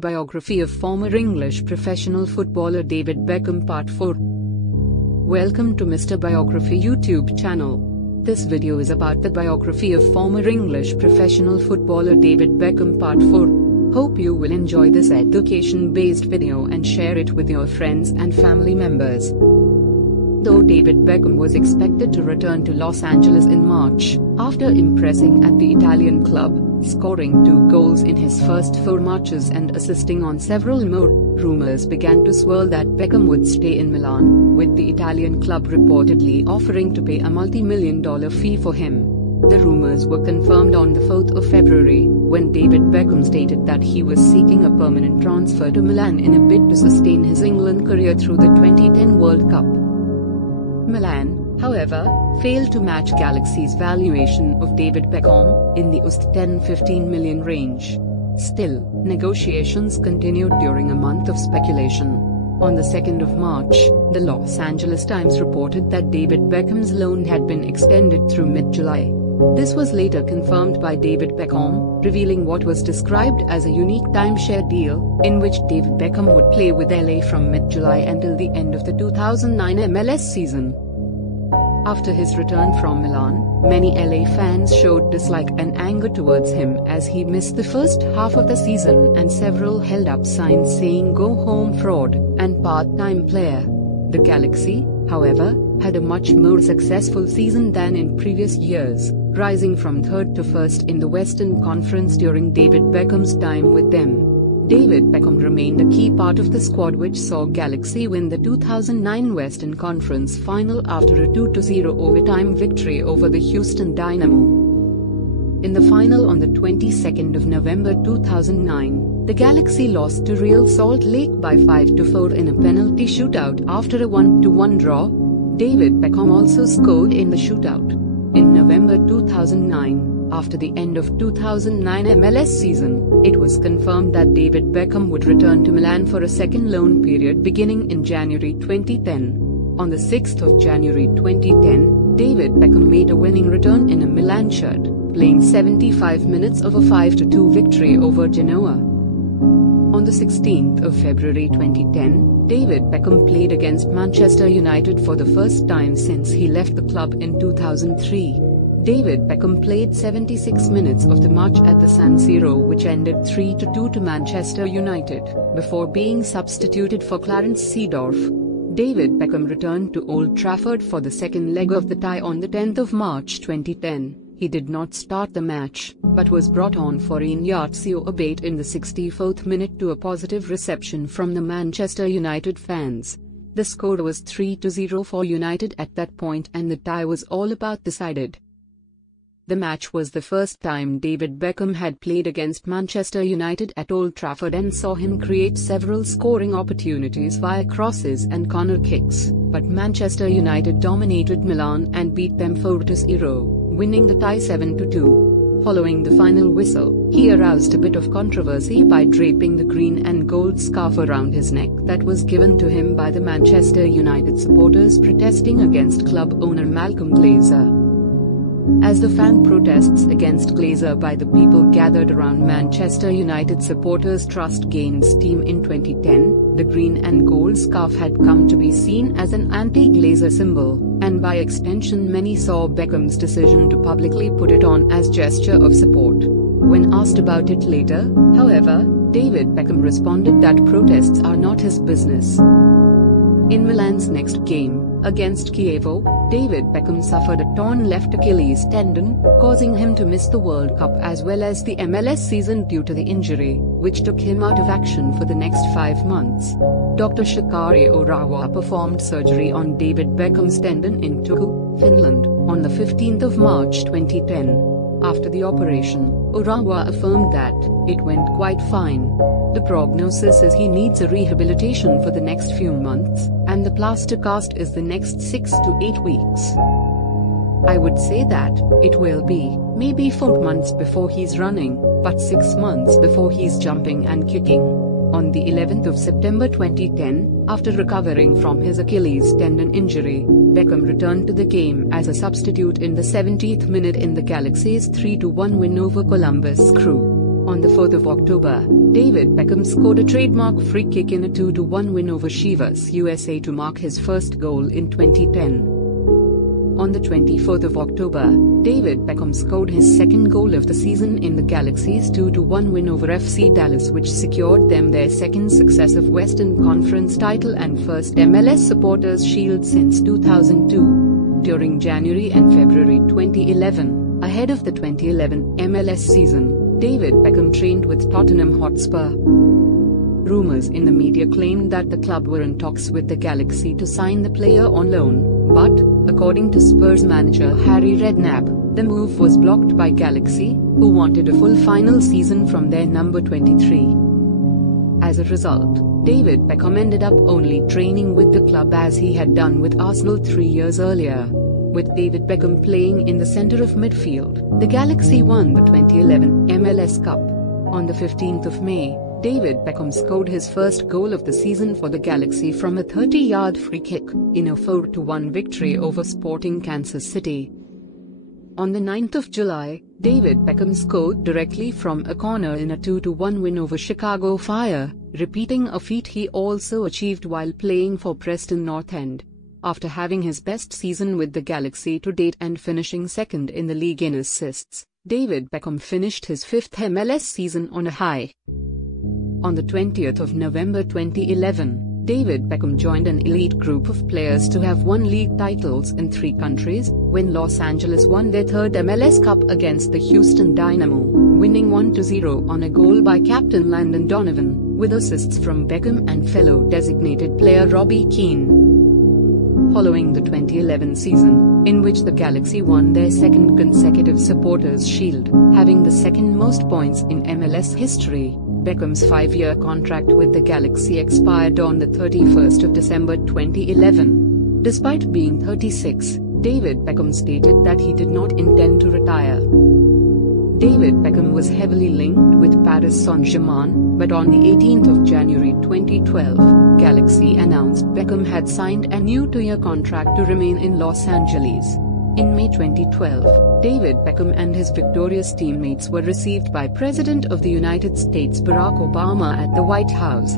Biography of former English professional footballer David Beckham Part 4. Welcome to Mr. Biography YouTube channel. This video is about the biography of former English professional footballer David Beckham Part 4. Hope you will enjoy this education-based video and share it with your friends and family members. Though David Beckham was expected to return to Los Angeles in March, after impressing at the Italian club, scoring 2 goals in his first 4 matches and assisting on several more, rumors began to swirl that Beckham would stay in Milan, with the Italian club reportedly offering to pay a multi-million-dollar fee for him. The rumors were confirmed on the 4th of February, when David Beckham stated that he was seeking a permanent transfer to Milan in a bid to sustain his England career through the 2010 World Cup. Milan, however, failed to match Galaxy's valuation of David Beckham, in the $10-15 million range. Still, negotiations continued during a month of speculation. On the 2nd of March, the Los Angeles Times reported that David Beckham's loan had been extended through mid-July. This was later confirmed by David Beckham, revealing what was described as a unique timeshare deal, in which David Beckham would play with LA from mid-July until the end of the 2009 MLS season. After his return from Milan, many LA fans showed dislike and anger towards him as he missed the first half of the season, and several held up signs saying "Go home fraud" and "part-time player." The Galaxy, however, had a much more successful season than in previous years, rising from 3rd to 1st in the Western Conference during David Beckham's time with them. David Beckham remained a key part of the squad, which saw Galaxy win the 2009 Western Conference final after a 2-0 overtime victory over the Houston Dynamo. In the final on the 22nd of November 2009, the Galaxy lost to Real Salt Lake by 5-4 in a penalty shootout after a 1-1 draw. David Beckham also scored in the shootout. In November 2009, after the end of 2009 MLS season, it was confirmed that David Beckham would return to Milan for a second loan period beginning in January 2010. On the 6th of January 2010, David Beckham made a winning return in a Milan shirt, playing 75 minutes of a 5-2 victory over Genoa. On the 16th of February 2010, David Beckham played against Manchester United for the first time since he left the club in 2003. David Beckham played 76 minutes of the match at the San Siro, which ended 3-2 to Manchester United, before being substituted for Clarence Seedorf. David Beckham returned to Old Trafford for the second leg of the tie on the 10th of March 2010. He did not start the match, but was brought on for Ignacio Abate in the 64th minute to a positive reception from the Manchester United fans. The score was 3-0 for United at that point, and the tie was all about decided. The match was the first time David Beckham had played against Manchester United at Old Trafford, and saw him create several scoring opportunities via crosses and corner kicks, but Manchester United dominated Milan and beat them 4-0, winning the tie 7-2. Following the final whistle, he aroused a bit of controversy by draping the green and gold scarf around his neck that was given to him by the Manchester United supporters protesting against club owner Malcolm Glazer. As the fan protests against Glazer by the people gathered around Manchester United supporters' trust gained steam in 2010, the green and gold scarf had come to be seen as an anti-Glazer symbol, and by extension many saw Beckham's decision to publicly put it on as gesture of support. When asked about it later, however, David Beckham responded that protests are not his business. In Milan's next game, against Chievo, David Beckham suffered a torn left Achilles tendon, causing him to miss the World Cup as well as the MLS season due to the injury, which took him out of action for the next 5 months. Dr. Shikari Orawa performed surgery on David Beckham's tendon in Turku, Finland, on the 15th of March 2010. After the operation, Orawa affirmed that it went quite fine. The prognosis is he needs a rehabilitation for the next few months, and the plaster cast is the next 6 to 8 weeks. I would say that it will be maybe 4 months before he's running, but 6 months before he's jumping and kicking. On the 11th of September 2010, after recovering from his Achilles tendon injury, Beckham returned to the game as a substitute in the 70th minute in the Galaxy's 3-1 win over Columbus Crew. On the 4th of October, David Beckham scored a trademark free kick in a 2-1 win over Chivas USA to mark his first goal in 2010. On the 24th of October, David Beckham scored his second goal of the season in the Galaxy's 2-1 win over FC Dallas, which secured them their second successive Western Conference title and first MLS Supporters' Shield since 2002. During January and February 2011, ahead of the 2011 MLS season, David Beckham trained with Tottenham Hotspur. Rumors in the media claimed that the club were in talks with the Galaxy to sign the player on loan, but, according to Spurs manager Harry Redknapp, the move was blocked by Galaxy, who wanted a full final season from their number 23. As a result, David Beckham ended up only training with the club as he had done with Arsenal 3 years earlier. With David Beckham playing in the center of midfield, the Galaxy won the 2011 MLS Cup. On the 15th of May, David Beckham scored his first goal of the season for the Galaxy from a 30-yard free kick, in a 4-1 victory over Sporting Kansas City. On the 9th of July, David Beckham scored directly from a corner in a 2-1 win over Chicago Fire, repeating a feat he also achieved while playing for Preston North End. After having his best season with the Galaxy to date and finishing second in the league in assists, David Beckham finished his 5th MLS season on a high. On the 20th of November 2011, David Beckham joined an elite group of players to have won league titles in 3 countries, when Los Angeles won their 3rd MLS Cup against the Houston Dynamo, winning 1-0 on a goal by captain Landon Donovan, with assists from Beckham and fellow designated player Robbie Keane. Following the 2011 season, in which the Galaxy won their second consecutive Supporters' Shield, having the second most points in MLS history, Beckham's 5-year contract with the Galaxy expired on the 31st of December 2011. Despite being 36, David Beckham stated that he did not intend to retire. David Beckham was heavily linked with Paris Saint-Germain, but on the 18th of January 2012, Galaxy announced Beckham had signed a new 2-year contract to remain in Los Angeles. In May 2012, David Beckham and his victorious teammates were received by President of the United States Barack Obama at the White House.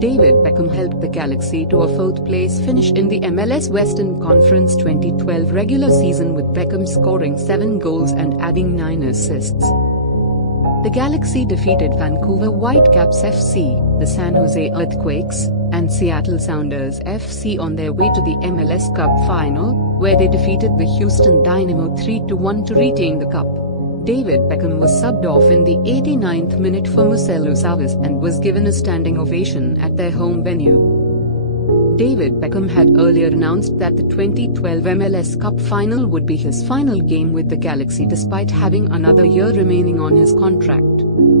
David Beckham helped the Galaxy to a 4th-place finish in the MLS Western Conference 2012 regular season, with Beckham scoring 7 goals and adding 9 assists. The Galaxy defeated Vancouver Whitecaps FC, the San Jose Earthquakes, and Seattle Sounders FC on their way to the MLS Cup final, where they defeated the Houston Dynamo 3-1 to retain the cup. David Beckham was subbed off in the 89th minute for Marcelo Savas and was given a standing ovation at their home venue. David Beckham had earlier announced that the 2012 MLS Cup final would be his final game with the Galaxy despite having another year remaining on his contract.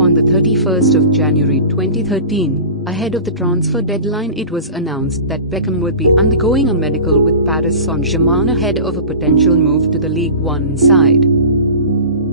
On the 31st of January 2013, ahead of the transfer deadline, it was announced that Beckham would be undergoing a medical with Paris Saint-Germain ahead of a potential move to the League One side.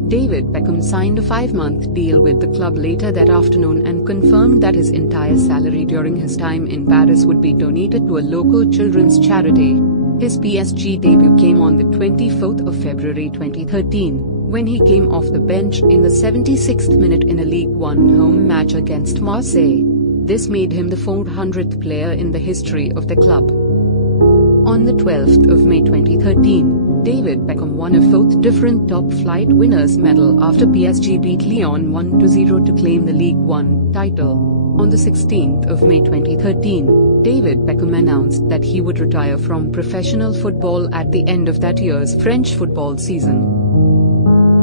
David Beckham signed a 5-month deal with the club later that afternoon and confirmed that his entire salary during his time in Paris would be donated to a local children's charity. His PSG debut came on the 24th of February 2013, when he came off the bench in the 76th minute in a League One home match against Marseille. This made him the 400th player in the history of the club. On the 12th of May 2013, David Beckham won a 4th different top-flight winners' medal after PSG beat Lyon 1-0 to claim the League One title. On the 16th of May 2013, David Beckham announced that he would retire from professional football at the end of that year's French football season.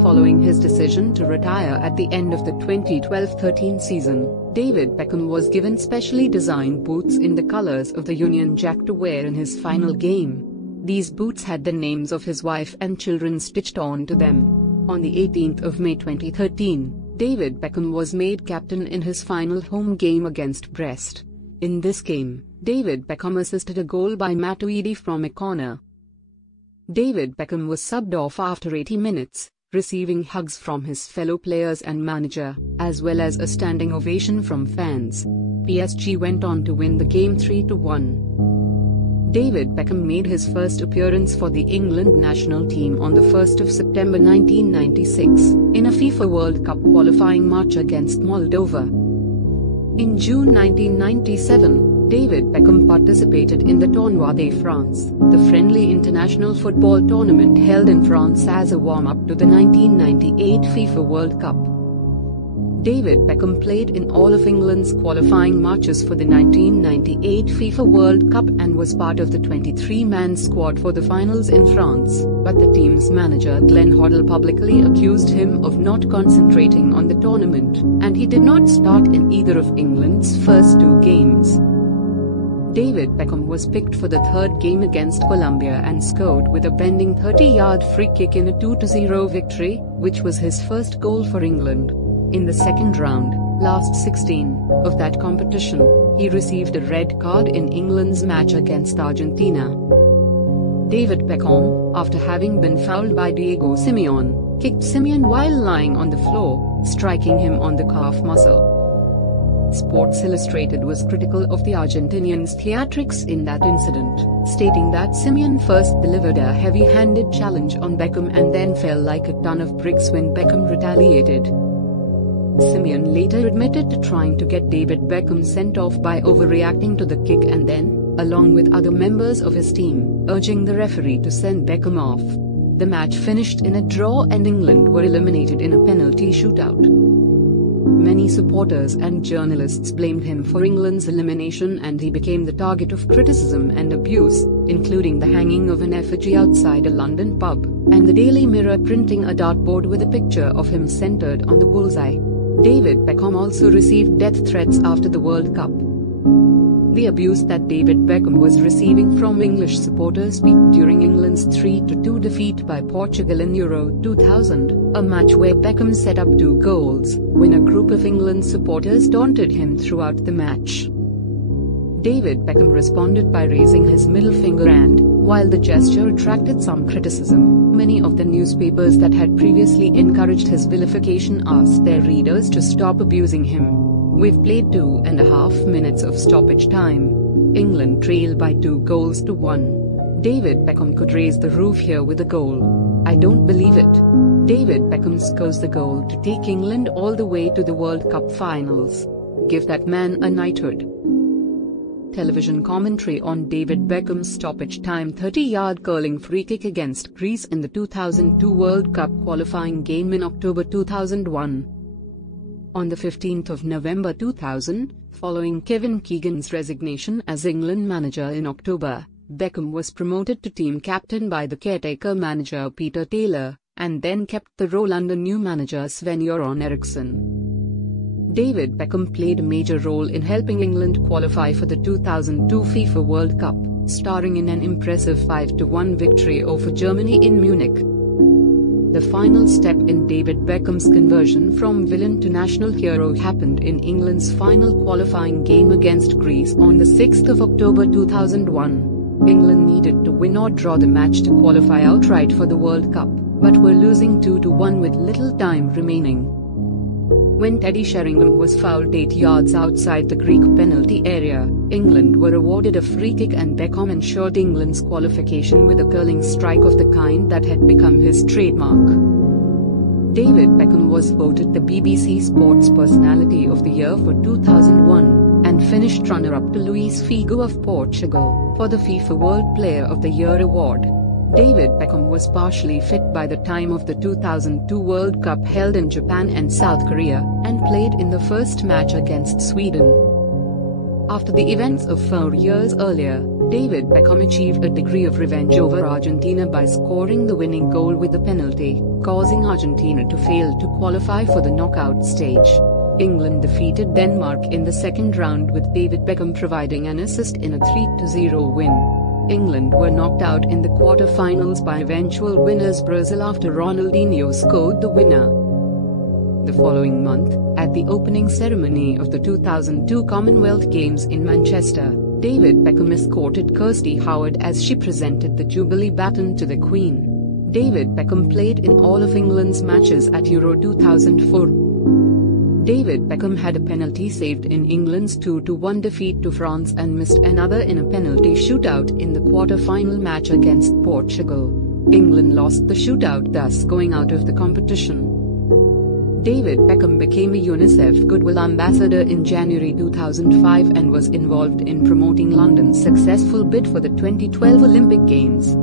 Following his decision to retire at the end of the 2012-13 season, David Beckham was given specially designed boots in the colors of the Union Jack to wear in his final game. These boots had the names of his wife and children stitched onto them. On the 18th of May 2013, David Beckham was made captain in his final home game against Brest. In this game, David Beckham assisted a goal by Matuidi from a corner. David Beckham was subbed off after 80 minutes, receiving hugs from his fellow players and manager, as well as a standing ovation from fans. PSG went on to win the game 3-1. David Beckham made his first appearance for the England national team on the 1st of September 1996, in a FIFA World Cup qualifying match against Moldova. In June 1997, David Beckham participated in the Tournoi de France, the friendly international football tournament held in France as a warm-up to the 1998 FIFA World Cup. David Beckham played in all of England's qualifying matches for the 1998 FIFA World Cup and was part of the 23-man squad for the finals in France, but the team's manager Glenn Hoddle publicly accused him of not concentrating on the tournament, and he did not start in either of England's first two games. David Beckham was picked for the third game against Colombia and scored with a bending 30-yard free kick in a 2-0 victory, which was his first goal for England. In the second round, last 16, of that competition, he received a red card in England's match against Argentina. David Beckham, after having been fouled by Diego Simeone, kicked Simeone while lying on the floor, striking him on the calf muscle. Sports Illustrated was critical of the Argentinian's theatrics in that incident, stating that Simeone first delivered a heavy-handed challenge on Beckham and then fell like a ton of bricks when Beckham retaliated. Simeone later admitted to trying to get David Beckham sent off by overreacting to the kick and then, along with other members of his team, urging the referee to send Beckham off. The match finished in a draw and England were eliminated in a penalty shootout. Many supporters and journalists blamed him for England's elimination and he became the target of criticism and abuse, including the hanging of an effigy outside a London pub, and the Daily Mirror printing a dartboard with a picture of him centered on the bullseye. David Beckham also received death threats after the World Cup. The abuse that David Beckham was receiving from English supporters peaked during England's 3-2 defeat by Portugal in Euro 2000, a match where Beckham set up 2 goals, when a group of England supporters taunted him throughout the match. David Beckham responded by raising his middle finger and, while the gesture attracted some criticism, many of the newspapers that had previously encouraged his vilification asked their readers to stop abusing him. "We've played 2.5 minutes of stoppage time. England trail by 2-1. David Beckham could raise the roof here with a goal. I don't believe it." David Beckham scores the goal to take England all the way to the World Cup finals. Give that man a knighthood. Television commentary on David Beckham's stoppage time 30-yard curling free kick against Greece in the 2002 World Cup qualifying game in October 2001. On the 15th of November 2000, following Kevin Keegan's resignation as England manager in October, Beckham was promoted to team captain by the caretaker manager Peter Taylor, and then kept the role under new manager Sven-Göran Eriksson. David Beckham played a major role in helping England qualify for the 2002 FIFA World Cup, starring in an impressive 5-1 victory over Germany in Munich. The final step in David Beckham's conversion from villain to national hero happened in England's final qualifying game against Greece on the 6th of October 2001. England needed to win or draw the match to qualify outright for the World Cup, but were losing 2-1 with little time remaining. When Teddy Sheringham was fouled 8 yards outside the Greek penalty area, England were awarded a free kick and Beckham ensured England's qualification with a curling strike of the kind that had become his trademark. David Beckham was voted the BBC Sports Personality of the Year for 2001, and finished runner-up to Luís Figo of Portugal, for the FIFA World Player of the Year award. David Beckham was partially fit by the time of the 2002 World Cup held in Japan and South Korea, and played in the first match against Sweden. After the events of 4 years earlier, David Beckham achieved a degree of revenge over Argentina by scoring the winning goal with a penalty, causing Argentina to fail to qualify for the knockout stage. England defeated Denmark in the second round with David Beckham providing an assist in a 3-0 win. England were knocked out in the quarter-finals by eventual winners Brazil after Ronaldinho scored the winner. The following month, at the opening ceremony of the 2002 Commonwealth Games in Manchester, David Beckham escorted Kirsty Howard as she presented the Jubilee baton to the Queen. David Beckham played in all of England's matches at Euro 2004. David Beckham had a penalty saved in England's 2-1 defeat to France and missed another in a penalty shootout in the quarter-final match against Portugal. England lost the shootout, thus going out of the competition. David Beckham became a UNICEF Goodwill Ambassador in January 2005 and was involved in promoting London's successful bid for the 2012 Olympic Games.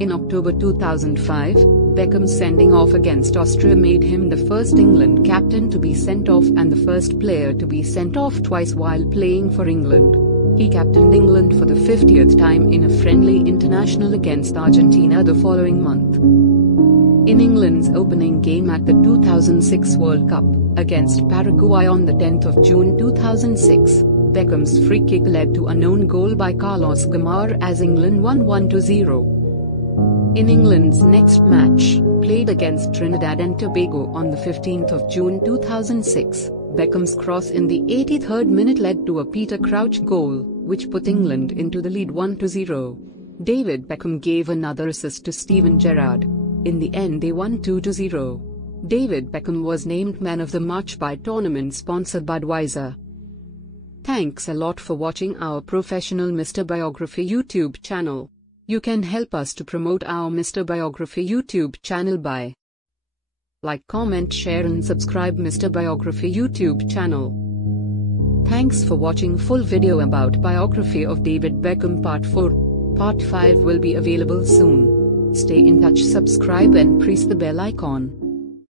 In October 2005, Beckham's sending off against Austria made him the first England captain to be sent off and the first player to be sent off twice while playing for England. He captained England for the 50th time in a friendly international against Argentina the following month. In England's opening game at the 2006 World Cup, against Paraguay on the 10th of June 2006, Beckham's free kick led to a known goal by Carlos Gamar as England won 1-0. In England's next match, played against Trinidad and Tobago on the 15th of June 2006, Beckham's cross in the 83rd minute led to a Peter Crouch goal, which put England into the lead 1-0. David Beckham gave another assist to Steven Gerrard. In the end they won 2-0. David Beckham was named Man of the Match by tournament sponsor Budweiser. Thanks a lot for watching our professional Mr. Biography YouTube channel. You can help us to promote our Mr. Biography YouTube channel by like, comment, share and subscribe Mr. Biography YouTube channel. Thanks for watching full video about Biography of David Beckham Part 4. Part 5 will be available soon. Stay in touch, subscribe and press the bell icon.